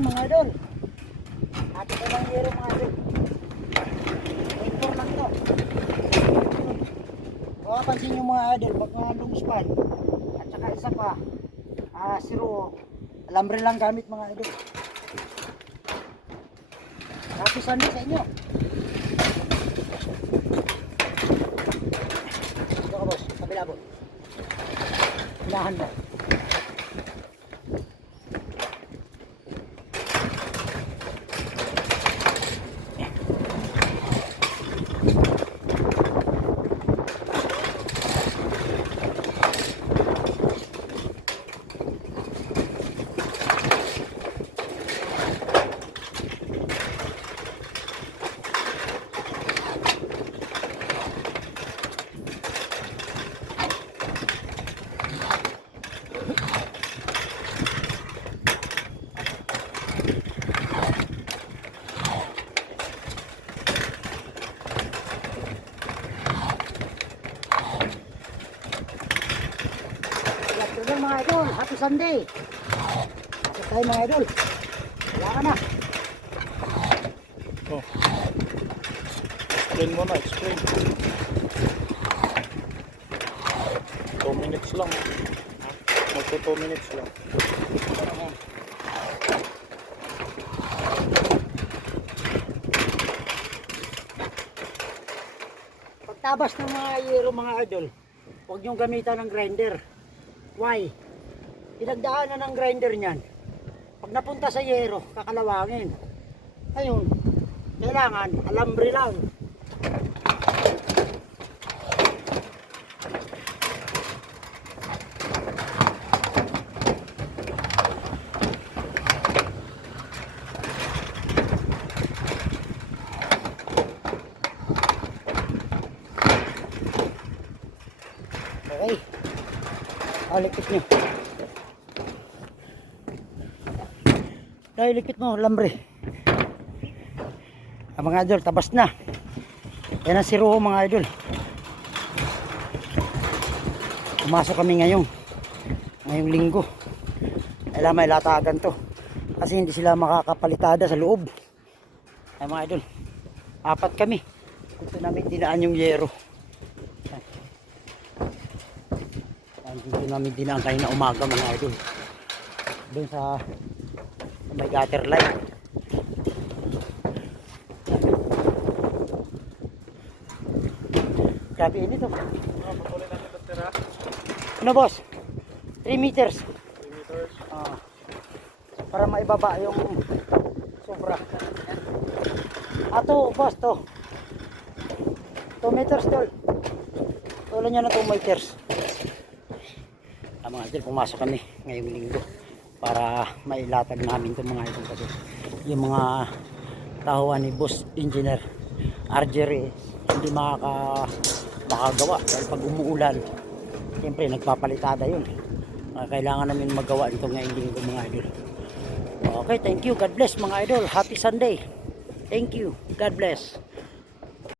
mga idol. Ate ko lang yero mga idol. Raincore lang to. Kung kapansin nyo mga idol, pag mga long span, at saka isa pa, ah, zero, alambre lang gamit mga idol. Happy Sunday sa inyo. Ito ka boss, kabila boss. Hinahan mo. Afternoon mga idol. Happy Sunday. Happy tayo mga idol. Wala ka na. Oh. Explain mo na, explain. 2 minutes lang. Magto 2 minutes lang. Pagtabas ng mga yero mga idol, huwag niyong gamitan ng grinder. Why? Pinagdaanan ng grinder niyan. Pag napunta sa yero, kakalawangin. Ayun, kailangan alambre lang. Okay. Alikit nyo. Dahil likit mo, lambre. Ah, mga idol, tabas na. Yan ang siruho mga idol. Pumasok kami ngayong ngayong linggo. Kailangan may latagan to. Kasi hindi sila makakapalitada sa loob. Ay mga idol, apat kami. Ito namin dinaan yung yero. Yan, dito namin dinaan kayo na umaga mga idol. Doon sa, may gutter line. Grabe. Ah, ito tira. Ano boss? 3 meters. 3 meters. Ah. para maibaba yung sobra. Ato, boss, to. 2 meters, tol. Tulan nyo na 2 meters. Ah, mga idol, pumasok kami ngayong linggo para mailatag namin itong mga idol kasi yung mga tahuan ni boss engineer Argery hindi makaka makagawa dahil pag umuulan siyempre nagpapalitada yun. Ah, kailangan namin magawa ito ngayong linggo mga idol. Okay thank you. God bless mga idol. Happy Sunday. Thank you. God bless